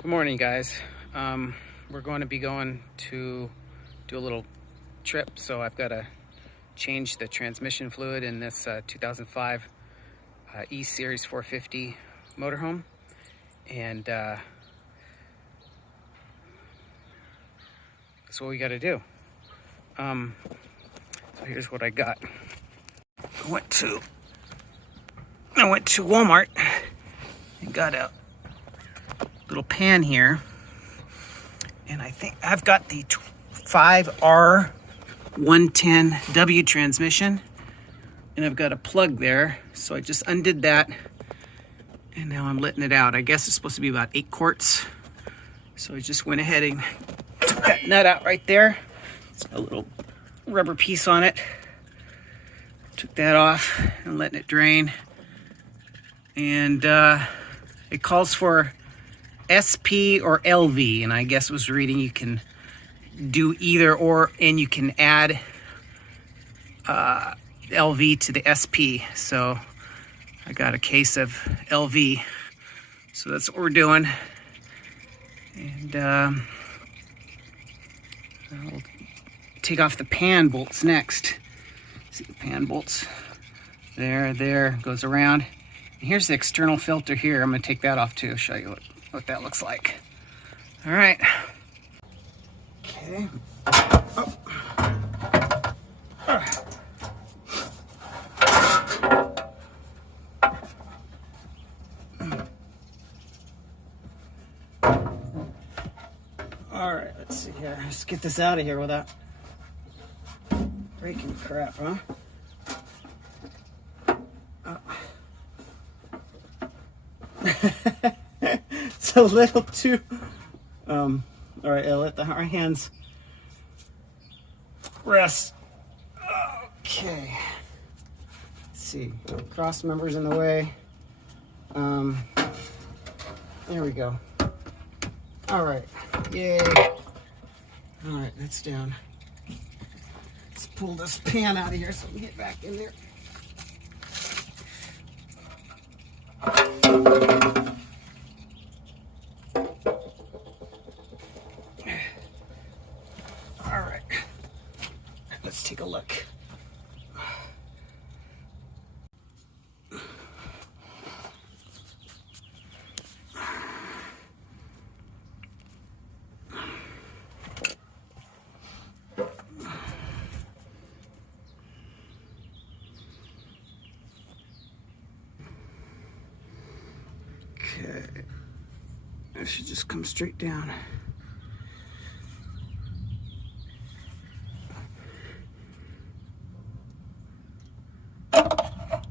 Good morning, guys. We're going to be going to do a little trip, so I've got to change the transmission fluid in this 2005 E-Series 450 motorhome, and that's what we got to do. So here's what I got. I went to Walmart and got a little pan here, and I think I've got the 5R110W transmission, and I've got a plug there, so I just undid that, and now I'm letting it out. I guess it's supposed to be about 8 quarts, so I just went ahead and took that nut out right there. It's got a little rubber piece on it. Took that off and letting it drain, and it calls for SP or LV, and I guess it was reading you can do either or, and you can add LV to the SP. So I got a case of LV, so that's what we're doing. And I'll take off the pan bolts next. See the pan bolts there goes around, and here's the external filter here. I'm gonna take that off too, show you what that looks like. All right. Okay. Oh. All right, let's see here. Let's get this out of here without breaking crap, huh? It's a little too all right, I'll let our hands rest. Okay, let's see, cross members in the way. There we go. All right, yay. All right, that's down. Let's pull this pan out of here so we can get back in there. All right, let's take a look. Okay, it should just come straight down.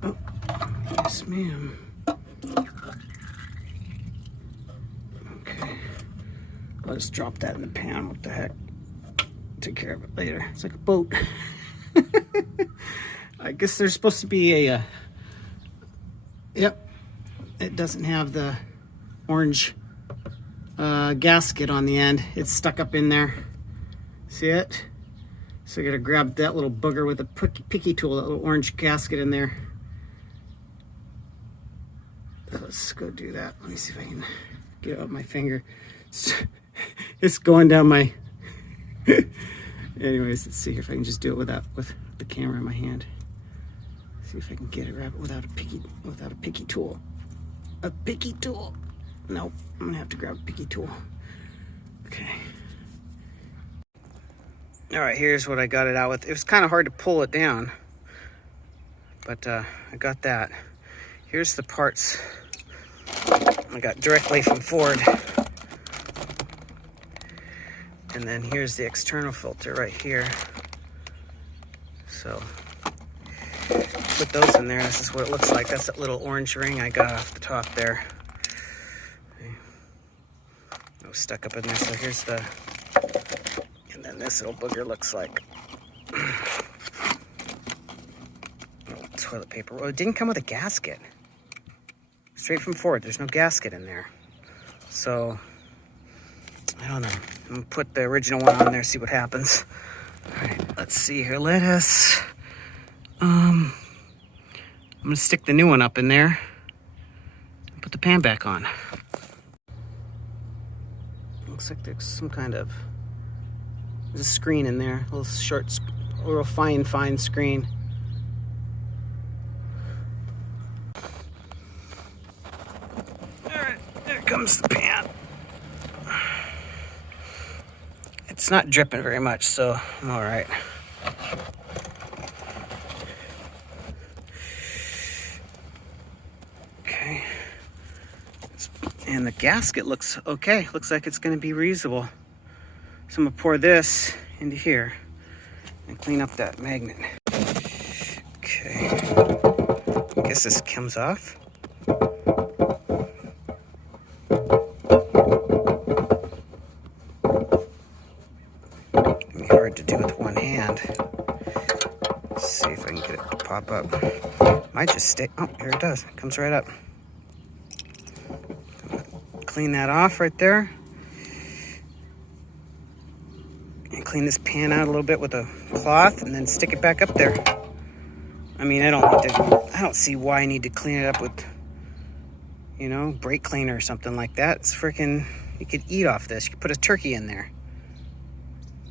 Oh, yes, ma'am. Okay, I'll just drop that in the pan. What the heck? Take care of it later. It's like a boat. I guess there's supposed to be a yep. It doesn't have the orange gasket on the end. It's stuck up in there. See it? So I gotta grab that little booger with a picky tool, that little orange gasket in there. Let's go do that. Let me see if I can get it out my finger. It's going down my... Anyways, let's see if I can just do it with the camera in my hand. See if I can get it right without a picky tool. A picky tool. Nope, I'm gonna have to grab a picky tool. Okay. All right, here's what I got it out with. It was kind of hard to pull it down, but I got that. Here's the parts I got directly from Ford. And then here's the external filter right here. So put those in there. This is what it looks like. That's that little orange ring I got off the top there. It was stuck up in there. So here's the, and then this little booger looks like toilet paper. Well, it didn't come with a gasket. Straight from Ford. There's no gasket in there. So I don't know. I'm gonna put the original one on there, see what happens. All right, let's see here. Let us I'm gonna stick the new one up in there and put the pan back on. Looks like there's some kind of, there's a screen in there, a little short, a little fine screen. Alright, there comes the pan. It's not dripping very much, so I'm alright. Okay. And the gasket looks okay. Looks like it's going to be reusable. So I'm going to pour this into here and clean up that magnet. Okay. I guess this comes off. Hard to do with one hand. Let's see if I can get it to pop up. Might just stay. Oh, here it does. It comes right up. Clean that off right there. And clean this pan out a little bit with a cloth and then stick it back up there. I mean, I don't see why I need to clean it up with, you know, brake cleaner or something like that. It's freaking, you could eat off this. You could put a turkey in there.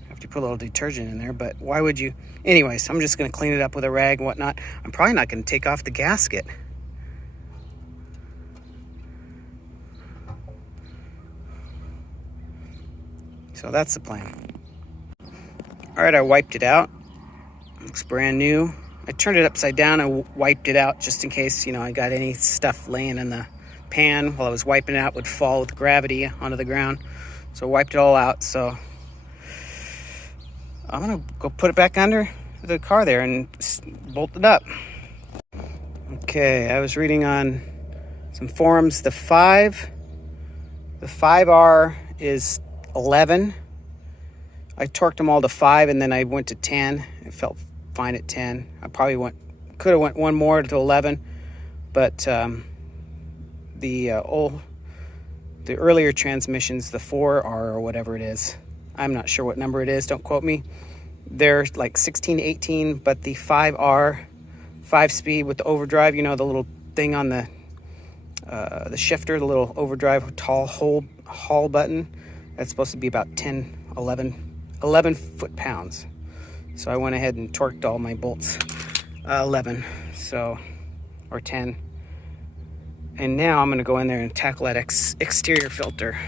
Have to put a little detergent in there, but why would you? Anyways, I'm just going to clean it up with a rag and whatnot. I'm probably not going to take off the gasket. So that's the plan. All right, I wiped it out. Looks brand new. I turned it upside down and wiped it out just in case, you know, I got any stuff laying in the pan while I was wiping it out would fall with gravity onto the ground. So I wiped it all out. So I'm gonna go put it back under the car there and bolt it up. Okay, I was reading on some forums. The 5R is 11. I torqued them all to 5 and then I went to 10. It felt fine at 10. I probably could have went one more to 11, but the earlier transmissions, the 4R or whatever it is, I'm not sure what number it is, don't quote me. They're like 16 to 18, but the 5R, 5-speed with the overdrive, you know, the little thing on the shifter, the little overdrive tall haul button, that's supposed to be about 11 foot-pounds. So I went ahead and torqued all my bolts 11, so, or 10. And now I'm gonna go in there and tackle that exterior filter.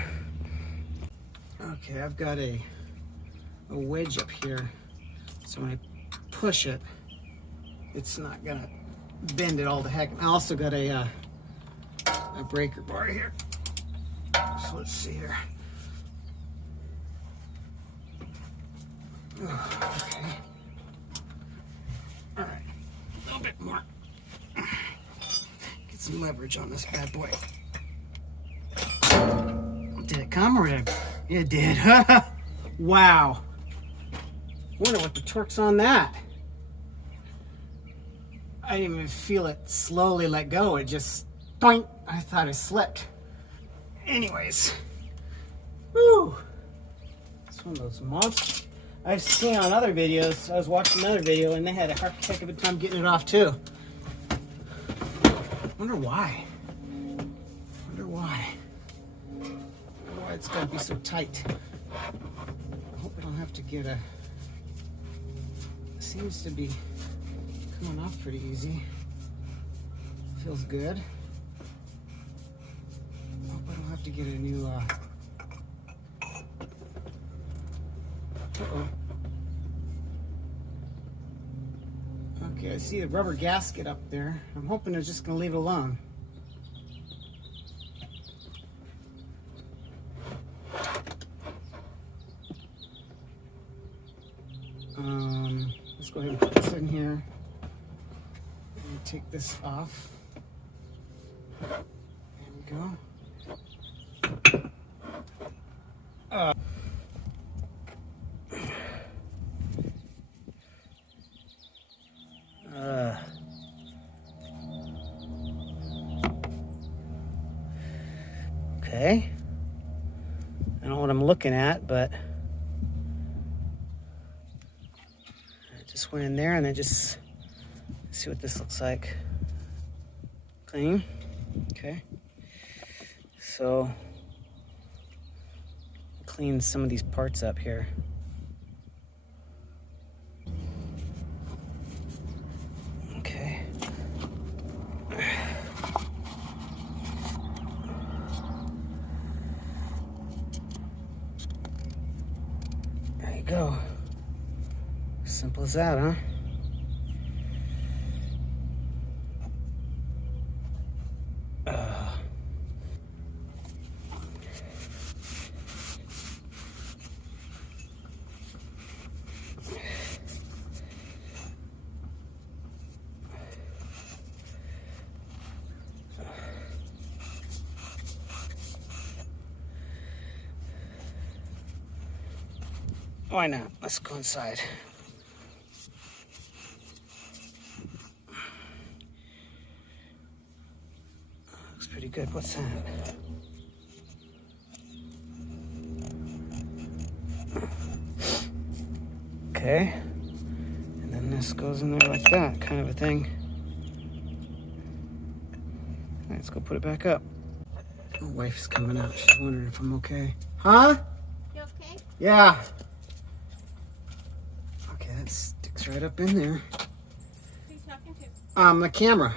Okay, I've got a wedge up here. So when I push it, it's not gonna bend it all to heck. I also got a breaker bar here. So let's see here. Okay. All right, a little bit more. Get some leverage on this bad boy. Did it come or did it did? Wow. Wonder what the torque's on that. I didn't even feel it slowly let go. It just, doink. I thought I slipped. Anyways. Woo. It's one of those monsters I've seen on other videos. I was watching another video and they had a heck of a time getting it off too. Wonder why. Wonder why it's gotta be so tight. I hope I don't have to get a. It seems to be coming off pretty easy. Feels good. I hope I don't have to get a new. Uh-oh. Okay, I see the rubber gasket up there. I'm hoping they're just gonna leave it alone. Let's go ahead and put this in here. And take this off. There we go. Okay. I don't know what I'm looking at, but I just went in there and then just see what this looks like. Clean. Okay. So clean some of these parts up here. Okay. There you go. Simple as that, huh? Why not? Let's go inside. Looks pretty good. What's that? Okay. And then this goes in there like that, kind of a thing. Let's go put it back up. My wife's coming out. She's wondering if I'm okay. Huh? You okay? Yeah. Okay, that sticks right up in there. Who are you talking to? The camera.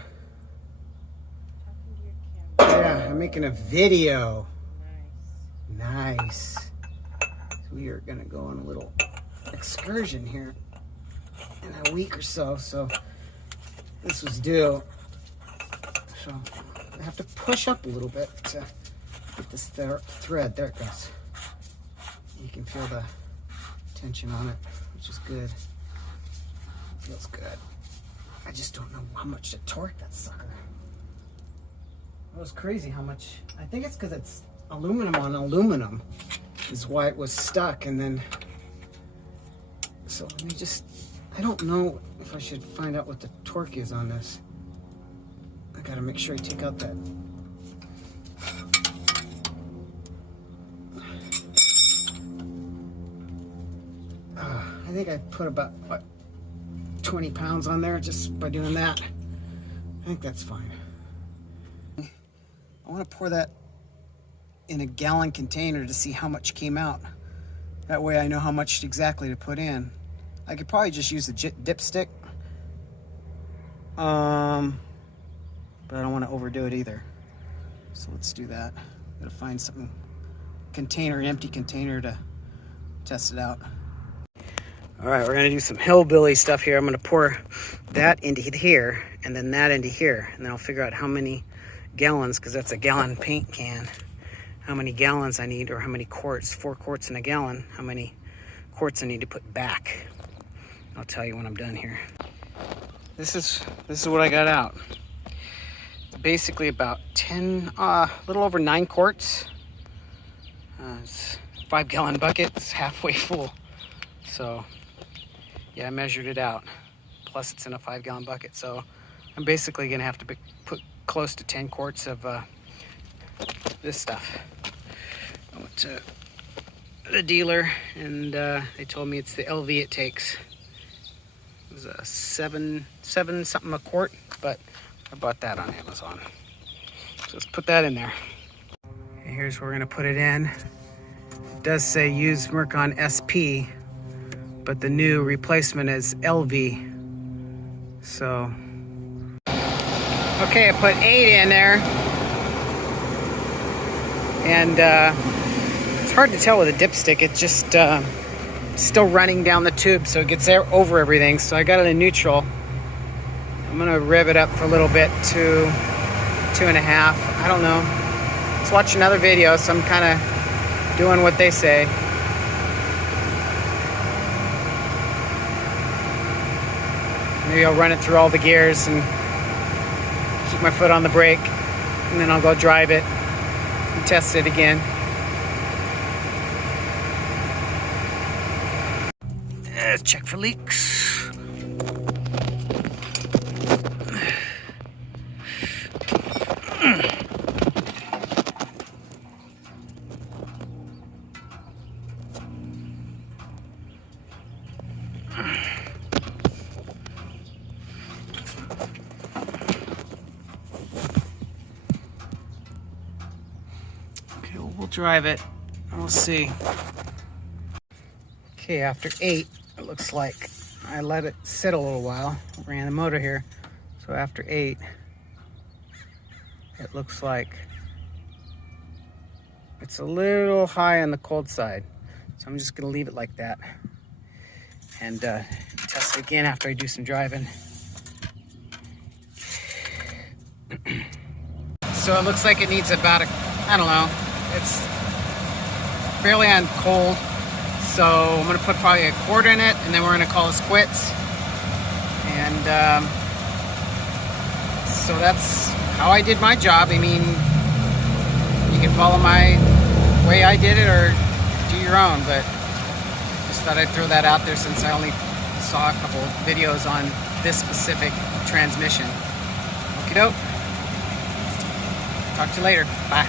Talking to your camera. Yeah, I'm making a video. Nice. Nice. So we are gonna go on a little excursion here in a week or so. So this was due. So I have to push up a little bit to get this thread. There it goes. You can feel the tension on it, which is good. Feels good. I just don't know how much to torque that sucker. That was crazy how much. I think it's because it's aluminum on aluminum is why it was stuck. And then, so let me just, I don't know if I should find out what the torque is on this. I gotta make sure I take out that. I think I put about, what, 20 pounds on there just by doing that. I think that's fine. I want to pour that in a gallon container to see how much came out. That way I know how much exactly to put in. I could probably just use the dipstick. But I don't want to overdo it either. So let's do that. Gotta find something, an empty container to test it out. All right, we're gonna do some hillbilly stuff here. I'm gonna pour that into here and then that into here. And then I'll figure out how many gallons, because that's a gallon paint can, how many gallons I need, or how many quarts, 4 quarts in a gallon, how many quarts I need to put back. I'll tell you when I'm done here. This is what I got out. Basically about 10, a little over 9 quarts. It's 5-gallon bucket, it's halfway full. So yeah, I measured it out. Plus it's in a 5-gallon bucket. So I'm basically gonna have to put close to 10 quarts of this stuff. I went to the dealer and they told me it's the LV it takes. It was a seven something a quart, but I bought that on Amazon. So let's put that in there. And here's where we're gonna put it in. It does say use Mercon SP, but the new replacement is LV. So, okay, I put 8 in there. And it's hard to tell with a dipstick. It's just still running down the tube, so it gets over everything. So I got it in neutral. I'm gonna rev it up for a little bit to 2.5. I don't know. Let's watch another video, so I'm kind of doing what they say. Maybe I'll run it through all the gears and keep my foot on the brake, and then I'll go drive it and test it again. Let's check for leaks. We'll drive it We'll see. Okay, after 8, it looks like I let it sit a little while. Ran the motor here. So after 8, it looks like it's a little high on the cold side. So I'm just gonna leave it like that and test it again after I do some driving. So it looks like it needs about I don't know, it's fairly on cold. So I'm gonna put probably a quart in it, and then we're gonna call this quits. And so that's how I did my job. I mean, you can follow my way I did it or do your own, but just thought I'd throw that out there since I only saw a couple videos on this specific transmission. Okie doke. Talk to you later. Bye.